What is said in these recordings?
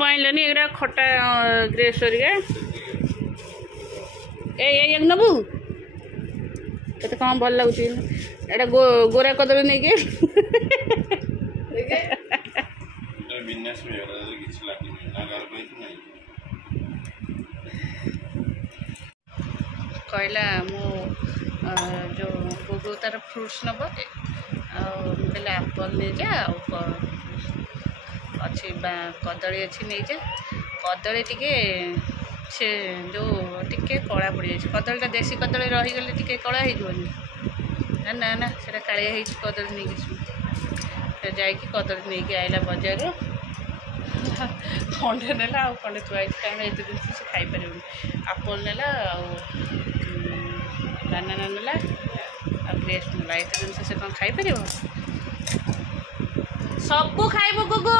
पाइलनी एगरा खटा ग्रेस ए नबू केते कम भल लगुच एटा गोरा कदली नहीं के कहला मो जो गुगु तार फ्रुट्स नब कहला एप्पल नहीं जा अच्छी कदली अच्छी नहीं जा कदली टिके से जो टिके कला पड़ जाए कदलीटा देसी कदली रहीगले टिके कला हो ना ना से कालिया हो कदली नहीं फिर जा कदली नहीं आइला बजार खंडे नेला आ खंडे थुआई कहीं एत दिन से खाईपर एप्पल नेला बानाना नेला आ ग्रेप्स नेला एत दिन से कौन खाईपर सबू खाइबू गुगु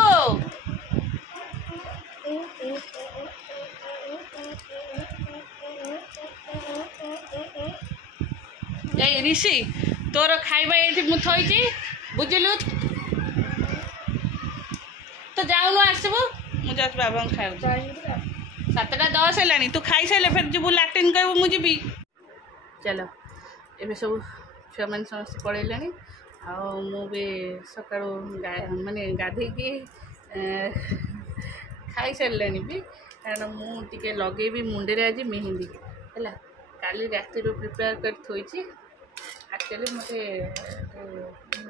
ऋषि तोर खाइबा ये मुझे बुझलु तो जाऊनु आसबु मुझे बाबा खाऊ 7:10 है तू खाई सारे फिर जब लाट्रिन कहू मुझे चलो ये सब छुआ मैंने समस्त पड़े भी सका माने गाधे खाई सारे भी कारण मुझे लगे मुंडे आज मेहंदी है काली राति प्रिपेयर कर थोड़ी एक्चुअली मत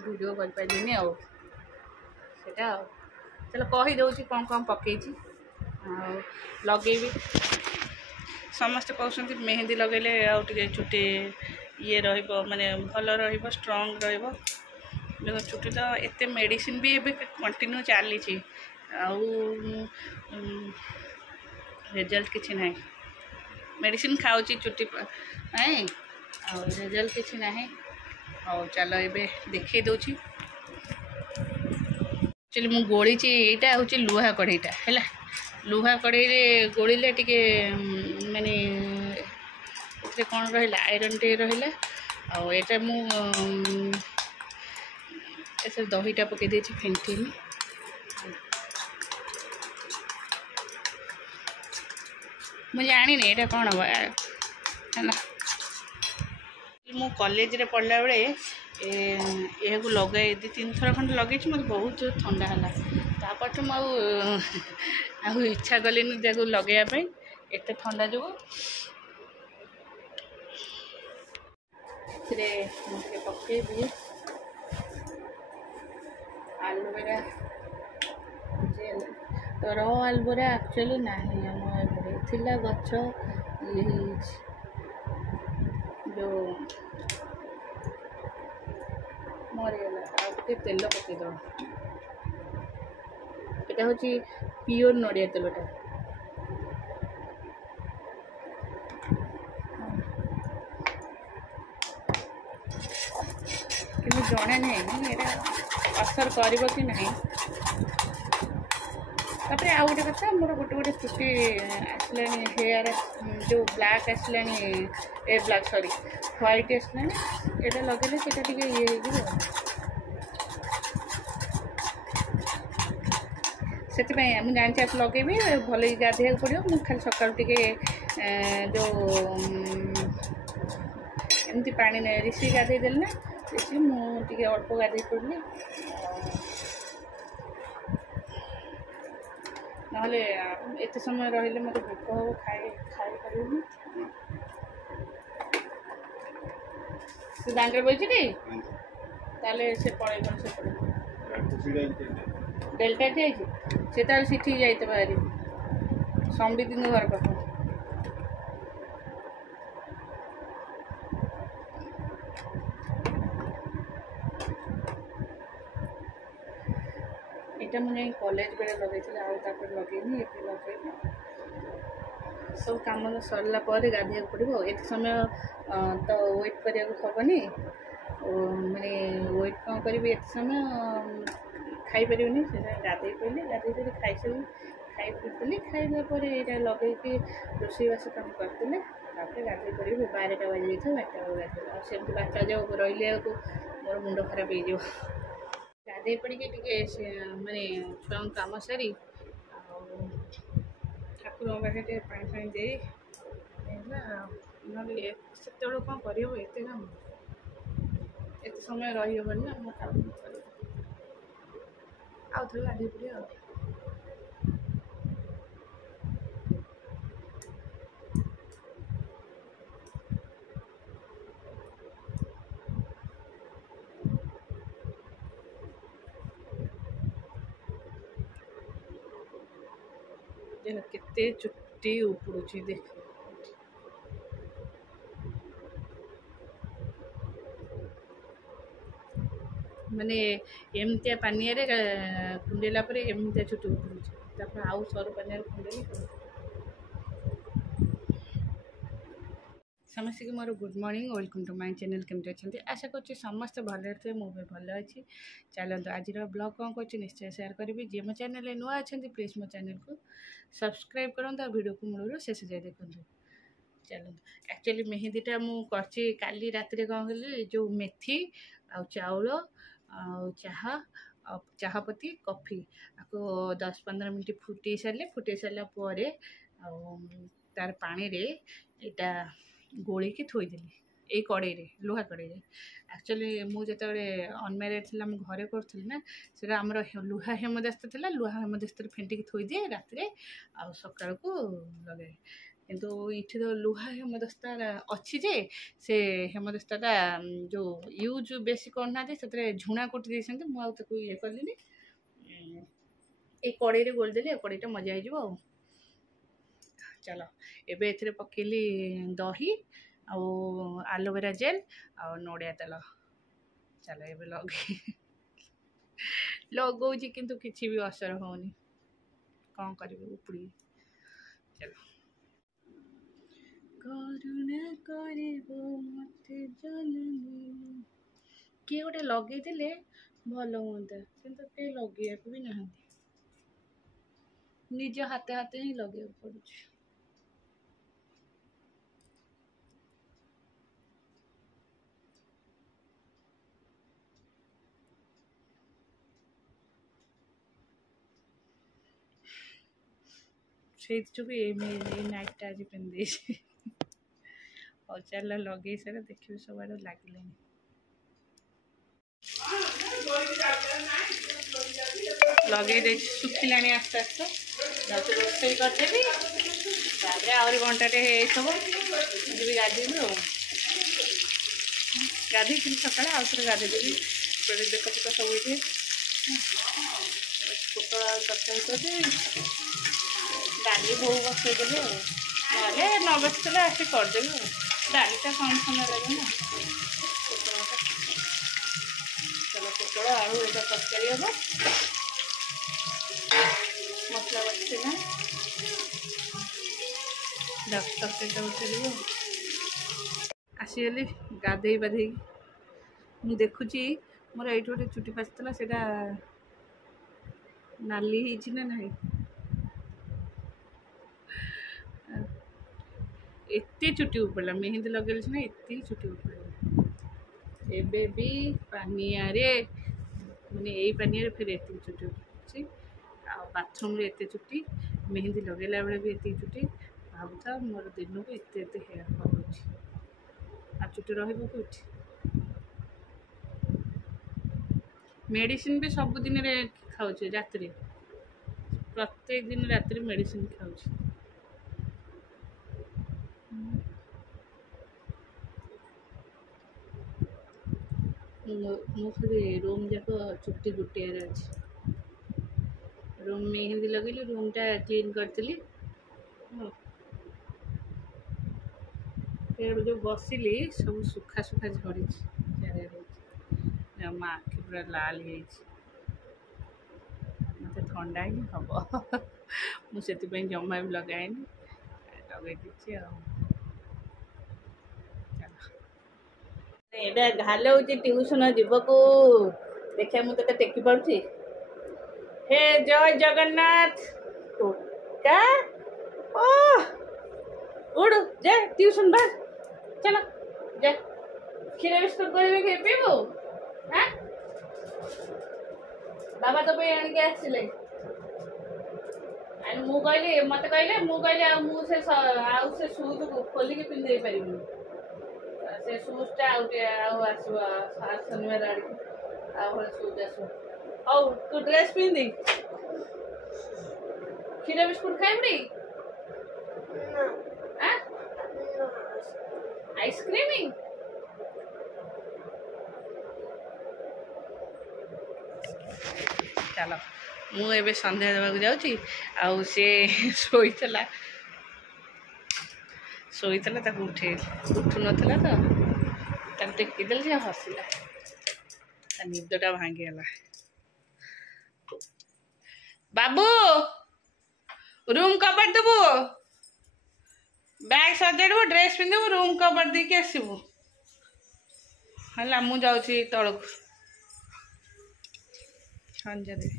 वीडियो कर पारे आटा चलो कहीदे कौन कौन पकई लगे समस्त कहते मेहंदी लगेले आउटे चुटी ये माने भल स्ट्रंग देखो चुटी तो एत मेडिसिन भी एबे कंटिन्यू चली रिजल्ट किसी ना मेडिसिन खाऊँ चुटी रिजल्ट किसी ना और चलो ये देखे दूची एक्चुअली मु गोली यहाँ हूँ लुहा कढ़ईटा है लुहा कढ़ई गोलिले टे माने कौन रहा आयरन टे रहा आटा मुझे दहीटा पकई दे फेंटीनी मुझे जानी यहाँ कौन हम है मु कॉलेज रे पढ़ला बेले यह लगे 2-3 थर खंड लगे मत बहुत जो ठंडा है तापट मुझे इच्छा कली लगे एत ठंडा जो पकईबी आलुवेरा जेल तो रो आलुवेरा एक्चुअली ना थिला गछ ये जो मरीगला आगे तेल पकईद यहाँ हूँ प्योर नड़िया तेलटा कि जड़े नहीं असर कर कि नहीं तापर आउ गोटे कथा मोर गोटे गोटे चुटी आसला हेयर जो ब्लैक आसला ए ब्लैक सॉरी व्हाइट आसला ये लगे से ये से जानी आप लगे भल गाधे पड़ो मुझे खाली सका जो एमती पा ऋषि गाधे देली ना ऋषि मुझे अल्प गाधे पड़ली ना एत समय रही मत भोक हम खाई से दांगे बची ताले से पड़े से डेल्टा जाइए सीठी जाइए बाहरी संबित घर पाख यहाँ मुझे कॉलेज बेले लगे लगे लगे सब कम सरला गाधिया पड़ो ये समय तो वेट करनी माने वेट कौन करी एत समय खाईपर गाधे पड़े गाधे खाई सब खाई पीली खाइबापर यहाँ लगे रोषेईबास कम करते गाधे पड़े 12टा बजी जाए 1टा गाधे सेमती 12टा जो रही मोर मुंड खराब हो गाधे पड़ी माने छुआ कम सारी ଠାକୁରଙ୍କ ପାଖରେ ଟିକେ ପାଣି ଫାଣି ଦେଇ ହେଲା ନହେଲେ ସେତେବେଳେ କ'ଣ କରିହେବ ଏତେ କାମ ଏତେ ସମୟ ରହିହେବନି ନା ମୁଁ କାମ କରିବି ଆଉ ଥରେ ଗାଧୋଇ ପଡ଼ିବ ଆଉ देख केते चुट्टी उपड़ुची देख माने एमतिया पानी रे कुंडेला पर एमतिया चुट्टी उपड़ुची तापर आउ सर पानी रे कुंडेली समस्त की मोर good morning welcome to my channel केमती अच्छे आशा कर समस्त भले थे मु भी भल अच्छी चलते आज ब्लॉग कौन कर निश्चय शेयर करी जी मो चैनल नुआ अच्छा प्लीज मो चैनल को सब्सक्राइब करूँ वीडियो को मूल शेष जाए देखूँ चलते एक्चुअली मेहंदीटा मुझे काली रात कौन कली जो मेथी आ चाउल आ चाहपत्ती कॉफी आपको 10-15 मिनट फुटे सारे तार पानी रे एटा गोली की थोईदेली ये कड़े लुहा कड़े एक्चुअली मुझे अनमेरिड थी घरे करी ना से आम लुहा हेमदस्ता था लुहा हेमदस्ता फेंटिकी थोईदिए रात आ सका को लगे किंतु इठी तो लुहा हेमदस्ता अच्छी जे से हेमदस्ता जो यूज बेसी करना से झुणा कोटी देते मुझे ये कली ये कड़े गोलदेली कड़ेटा मजा हो चलो एबे एथिरे पकेली दही आउ एलोवेरा जेल आ नड़िया तेल चलो एबे लगौची किंतु किसी भी असर होनी कौन करिवे उपड़ी चलो करुणा करिबो मते जननी किए गोटे लगे भल हाँ किंतु के लगे भी ना निज हाथे हाथे ही लगे पड़ुछ से नाइटा आज पिंधे और चल लगे सारे देखिए सब आड़े लगे लगे सुखिला आस्ते आस्ते रोसे करदेवी आहरी घंटे सब जी गाधेबी गाधे सका आउ थे गाधेदेवी देख पुक सब ये पोटल तरकारी करदेवी डाली बहु बसईदेवी ना न बसते आसी करदेवी डालीटा कम समय लगे ना चलो पोटल आलू एटा तरकारी हम मसला बसना तरकारीटा बसईदेवी आसीगली गाधे बाधे मु देखुची मोर ये गोटे चुटी पाचला से नाली ना नहीं एते चुटी उपड़ा मेहंदी लगे सीना एत चुटी उपड़ा एबे भी पानिया रे माने यही पानिया रे फिर एत चुटी उठी बाथरूम रे एत चुटी मेहंदी लगेला बेले भी एत चुटी भावुता मोर दिन को एत हेयर फॉल हो चुटी रही मेडिसिन भी सब दिन खाऊ रात प्रत्येक दिन रात मेडिसिन खाऊ रूम जाक चुट्टी गुटियार अच्छे रूम मेहंदी लगेली रूमटा क्लीन करी जो बसिली सब सुखा सुखा झड़ी चार आखि पूरा लाल मत ठंडा ही हम मुझे जमा भी लगाएनी लगे घाले हूँ ट्यूशन जीवक देखा मुझे टेकी पार्टी हे जय जगन्नाथ क्या उड़ जा ट्यूशन बाहर चलो जा क्षीर बिस्कुट कर पीबू हाँ बाबा तो आनिक आसले मु कहली मत कहले मु कहली से शूज खोलिक पिंधे पारिबनी से शूजटा आसो शनिवार आड़ शूज आसो हौ तू ड्रेस पिंधि क्षीर बिस्कुट खाइबी आइसक्रीम चलो मुझे सन्ध्या देवाक जाऊँगी आउ सी शोला उठे उठु नाला तो टेकिदेल से हसला निदटा भांगीगला बाबू रूम कपड़ देबू बैग सजाड़ू ड्रेस पिंधु रूम कपड़ देके आसबू है मुझे तौक संजय देवी